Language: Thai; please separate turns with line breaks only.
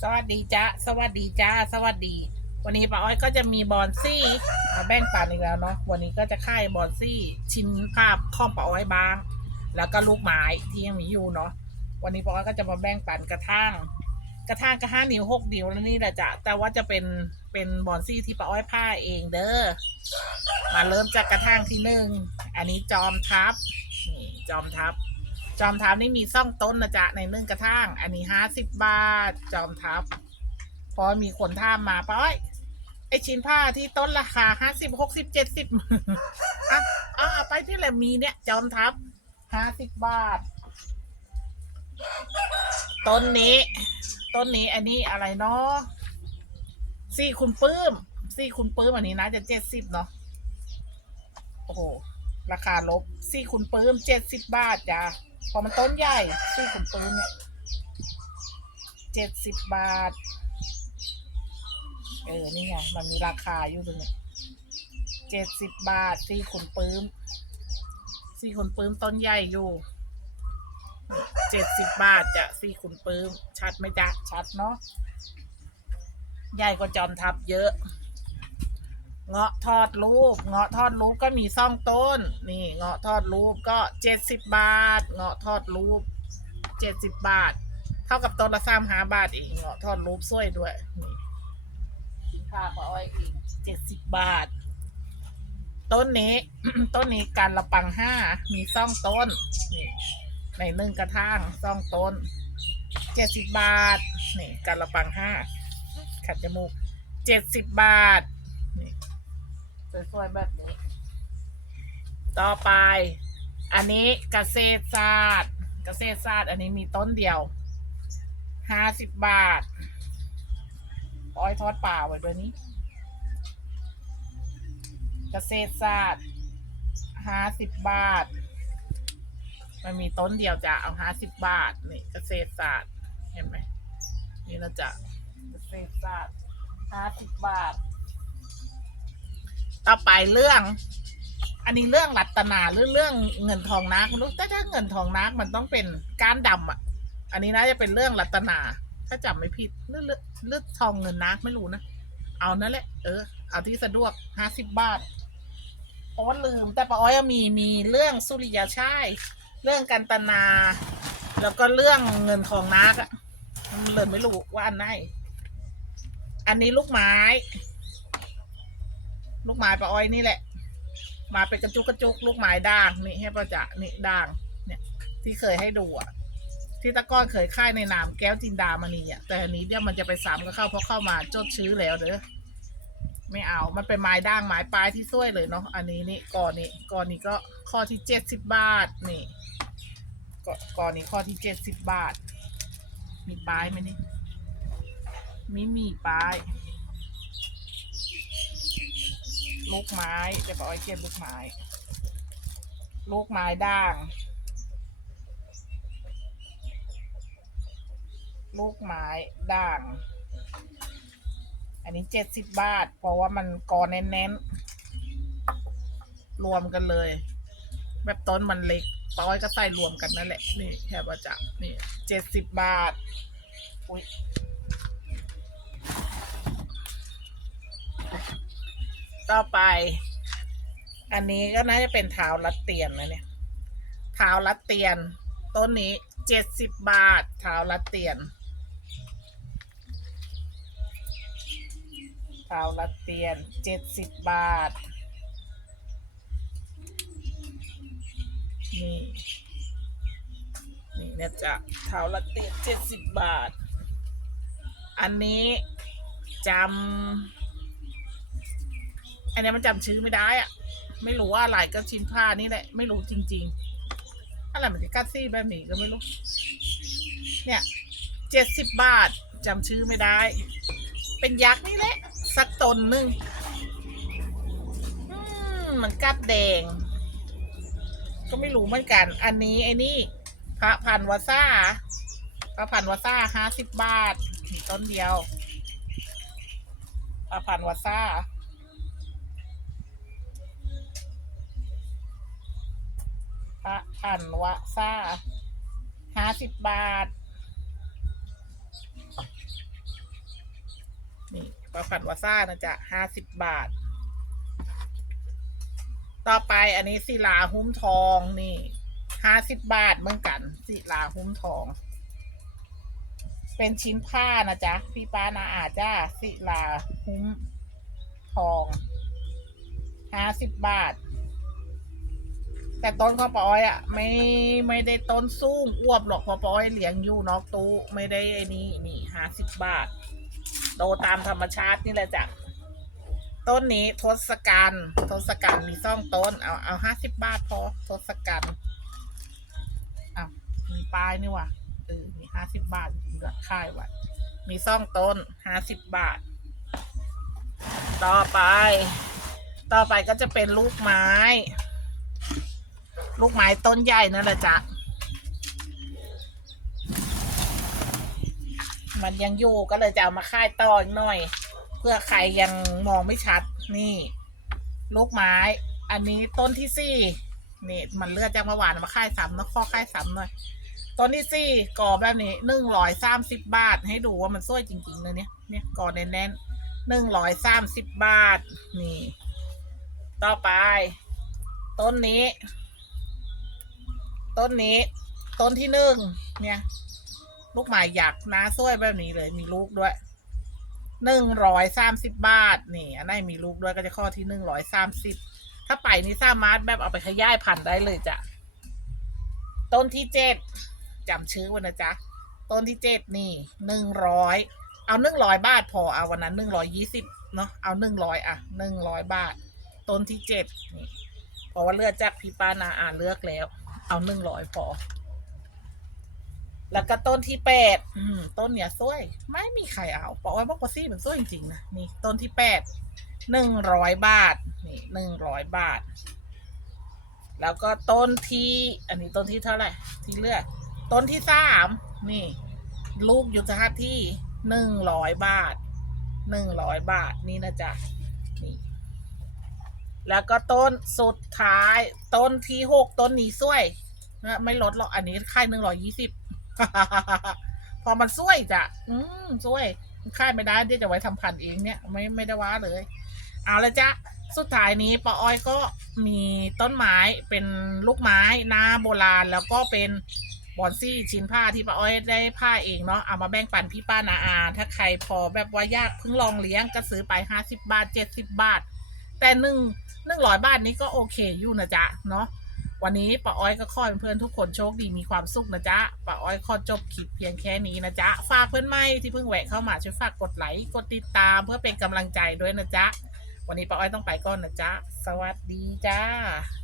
สวัสดีจ้าสวัสดีจ้าสวัสดี วันนี้ป้าอ้อยก็จะมีบอนซี่มาแบ่งปันอีกแล้วเนาะวันนี้ก็จะค่ายบอนซี่ชิ้นภาพข้อมป้าอ้อยบ้าง แล้วก็ลูกไม้ที่ยังมีอยู่เนาะวันนี้ป้าอ้อยก็จะมาแบ่งปันกระทั่งกระทั่งกระห้านิ้วหกนิ้วแล้วนี่แหละจ้ะแต่ว่าจะเป็นเป็นบอนซี่ที่ป้าอ้อยผ้าเองเด้อมาเริ่มจากกระทั่งที่หนึ่งอันนี้จอมทัพนี่จอมทัพ จอมทัพนี่มีซ่องต้นนะจ๊ะในเรื่องกระทั่ง อันนี้ห้าสิบบาท จอมทัพเพราะมีคนท่ามมาป้อยไอชิ้นผ้าที่ต้นราคาห้าสิบหกสิบเจ็ดสิบอะอะไปที่แหละมีเนี่ย จอมทัพห้าสิบบาท ต้นนี้ ต้นนี้อันนี้อะไรเนาะซี่คุณปื้ม ซี่คุณปื้มอันนี้นะจะเจ็ดสิบเนาะโอ้โหราคาลบซี่คุณปื้มเจ็ดสิบบาทจ้ะ พอมันต้นใหญ่ซี่คุณปื้มเนี่ยเจ็ดสิบบาท เออ นี่ไง มันมีราคาอยู่ตรงนี้เจ็ดสิบบาทซี่คุณปื้มซี่คุณปื้มต้นใหญ่อยู่เจ็ดสิบบาทจะซี่คุณปื้มชัดไหมจ๊ะ ชัดเนาะ ใหญ่กว่าจอมทัพเยอะ เงาะทอดรูป เงาะทอดรูปก็มีซ่องต้น นี่เงาะทอดรูปก็เจ็ดสิบบาท เงาะทอดรูปเจ็ดสิบบาท เท่ากับต้นละสามห้าบาทอีกเงาะทอดรูปสวยด้วยนี่สินค้าป้าอ้อยอีกเจ็ดสิบบาท ต้นนี้ ต้นนี้การละปังห้ามีซ่องต้นนี่ในหนึ่งกระถางซ่องต้นเจ็ดสิบบาทนี่การละปังห้าขัดจมูกเจ็ดสิบบาทนี่ สวยๆแบบนี้ ต่อไป อันนี้เกษตรศาสตร์เกษตรศาสตร์ อันนี้มีต้นเดียวห้าสิบบาทอ้อยทอดป่าไว้ด้วยนี้เกษตรศาสตร์ห้าสิบบาท มันมีต้นเดียวจะเอาห้าสิบบาทนี่เกษตรศาสตร์เห็นไหมนี่นะจ๊ะเกษตรศาสตร์ห้าสิบบาท ต่อไปเรื่อง อันนี้เรื่องรัตนาหรือเรื่องเงินทองนักไม่รู้แต่ถ้าเงินทองนักมันต้องเป็นการดำอะ อันนี้น่าจะเป็นเรื่องรัตนา ถ้าจำไม่ผิดเรื่องเรื่องทองเงินนักไม่รู้นะเอานั่นแหละ เออ เอาที่สะดวกห้าสิบบาทเพราะว่าลืม แต่ป้าอ้อยมีมีเรื่องสุริยาชัยเรื่องกันตนา แล้วก็เรื่องเงินทองนักอะมันเลยไม่รู้ว่าอันไหน อันนี้ลูกไม้ ลูกไม้ป้าอ้อยนี่แหละ มาเป็นกระจุกกระจุกลูกไม้ด่างนี่ให้ประจะนี่ด่าง เนี่ย ที่เคยให้ดูอะ ที่ตะก้อนเคยค่ายในนามแก้วจินดามณีอะแต่อันนี้เนี่ยมันจะไปสามก็เข้าเพราะเข้ามาจดชื้อแล้วเด้อไม่เอา มันเป็นไม้ด่างไม้ปลายที่สวยเลยเนาะ อันนี้นี่ก่อนนี้ก่อนนี้ก็ข้อที่เจ็ดสิบบาทนี่ก่อนก่อนนี้ข้อที่เจ็ดสิบบาท มีปลายไหมนี่ มีมีปลาย ลูกไม้เดี๋ยวปอ้อยเก็บลูกไม้ ลูกไม้ด่าง ลูกไม้ด่าง อันนี้เจ็ดสิบบาท เพราะว่ามันกอแน่นๆ รวมกันเลย แบบต้นมันเล็กป้อยก็ใส่รวมกันนั่นแหละ นี่แค่ว่าจะนี่เจ็ดสิบบาท อุ๊ย ต่อไป อันนี้ก็น่าจะเป็นเท้าลัดเตียนนะเนี่ยเท้าลัดเตียน ต้นนี้เจ็ดสิบบาทเท้าลัดเตียนเท้าลัดเตียนเจ็ดสิบบาทนี่นี่เนี่ยจะเท้าลัดเตียนเจ็ดสิบบาท อันนี้จำ นนี้มันจำชื่อไม่ได้อะไม่รู้ว่าอะไรก็ชิ้นผ้านี่แหละ ไม่รู้จริง ๆ อะไรมันจะกัดซี่แบบนี้ก็ไม่รู้ เนี่ยเจ็ดสิบบาทจำชื่อไม่ได้ เป็นยักษ์นี่แหละ สักตนหนึ่งมมันกัดแดง ก็ไม่รู้เหมือนกัน อันนี้ไอ้นี่ พระพันวาซ่า พระพันวาซ่าห้าสิบบาทต้นเดียว พระพันวาซ่า พระพันวะซ่าห้าสิบบาทปลาพันวาซ่านะจ๊ะห้าสิบบาท ต่อไปอันนี้ศิลาหุ้มทองนี่ห้าสิบบาทเหมือนกันศิลาหุ้มทอง เป็นชิ้นผ้านะจ๊ะ พี่ป้านาอาจ้าศิลาหุ้มทองห้าสิบบาท แต่ต้นข้าวปอยอะ ไม่ไม่ได้ต้นสูงอ้วบหรอกเพอปาอ้อยเลี้ยงอยู่นอกตู้ไม่ได้ไอ้นี่นี่ห้าสิบบาท โตตามธรรมชาตินี่แหละจ้ะต้นนี้ทศกัณฐ์ทศกัณฐ์มีซ่องต้นเอาเอาห้าสิบบาทพอทศกัณฐ์อ้าวมีป้ายนี่ว่ะเออมีห้าสิบบาทจริงด้วยค่ายไว้มีซ่องต้นห้าสิบบาท ต่อไป ต่อไปก็จะเป็นลูกไม้ ลูกไม้ต้นใหญ่นั่นแหละจ้ะ มันยังอยู่ก็เลยจะเอามาค่ายต่ออีกหน่อย เพื่อใครยังมองไม่ชัดนี่ ลูกไม้ อันนี้ต้นที่สี่นี่มันเลือดจากเมื่อวานมาค่ายซ้ำนะข้อค่ายซ้ำหน่อยต้นที่สี่ก่อแบบนี้หนึ่งร้อยสามสิบบาท ให้ดูว่ามันสวยจริงๆเลยเนี่ยเนี่ยก่อแน่นๆหนึ่งร้อยสามสิบบาท นี่ ต่อไป ต้นนี้ ต้นนี้ ต้นที่หนึ่งเนี่ย ลูกไม้หยักนะสวยแบบนี้เลย มีลูกด้วยหนึ่งร้อยสามสิบบาทนี่ อันไหนมีลูกด้วยก็จะข้อที่หนึ่งร้อยสามสิบถ้าไปนี่สามารถแบบเอาไปขยายพันธุ์ได้เลยจ้ะต้นที่เจ็ดจำชื่อไวันนะจ๊ะต้นที่เจ็ดนี่หนึ่งร้อยเอาหนึ่งร้อยบาทพอเอาวันนั้นหนึ่งร้อยยี่สิบเนาะเอาหนึ่งร้อยอะหนึ่งร้อยบาท ต้นที่เจ็ดนี่เพราะว่าเลือกจากพี่ป้านาอ่านเลือกแล้ว เอาหนึ่งร้อยพอ แล้วก็ต้นที่แปดต้นเนี่ยสวย ไม่มีใครเอาเพราะว่าบอกว่าซี่มันสวยจริงๆนะนี่ต้นที่แปดหนึ่งร้อยบาท นี่หนึ่งร้อยบาท แล้วก็ต้นที่ อันนี้ต้นที่เท่าไหร่ ที่เลือก ต้นที่สามนี่ ลูกยุทธหัตที่หนึ่งร้อยบาทหนึ่งร้อยบาทนี่นะจ๊ะ แล้วก็ต้นสุดท้าย ต้นที่หกต้นนี้สวยนะไม่ลดหรอกอันนี้ค่ายหนึ่งร้อยยี่สิบพอมันสวยจ้ะ อืมสวยค่ายไม่ได้ที่จะไว้ทำพันเองเนี่ย ไม่ไม่ได้ว่าเลย เอาละจ้ะสุดท้ายนี้ป้าอ้อยก็มีต้นไม้เป็นลูกไม้หน้าโบราณ แล้วก็เป็นบอนซี่ชิ้นผ้าที่ป้าอ้อยได้ผ้าเองเนาะเอามาแบ่งปันพี่ป้านาอา ถ้าใครพอแบบว่ายากเพิ่งลองเลี้ยงก็ซื้อไปห้าสิบาทเจ็ดสิบาท แต่หนึ่ง หนึ่งร้อยบาทนี้ก็โอเคอยู่นะจ๊ะเนาะวันนี้ป้าอ้อยก็ขอเพื่อนทุกคนโชคดีมีความสุขนะจ๊ะป้าอ้อยขอจบคลิปเพียงแค่นี้นะจ๊ะฝากเพื่อนใหม่ที่เพิ่งแหวกเข้ามาช่วยฝากกดไลค์กดติดตามเพื่อเป็นกำลังใจด้วยนะจ๊ะวันนี้ป้าอ้อยต้องไปก่อนนะจ๊ะสวัสดีจ้า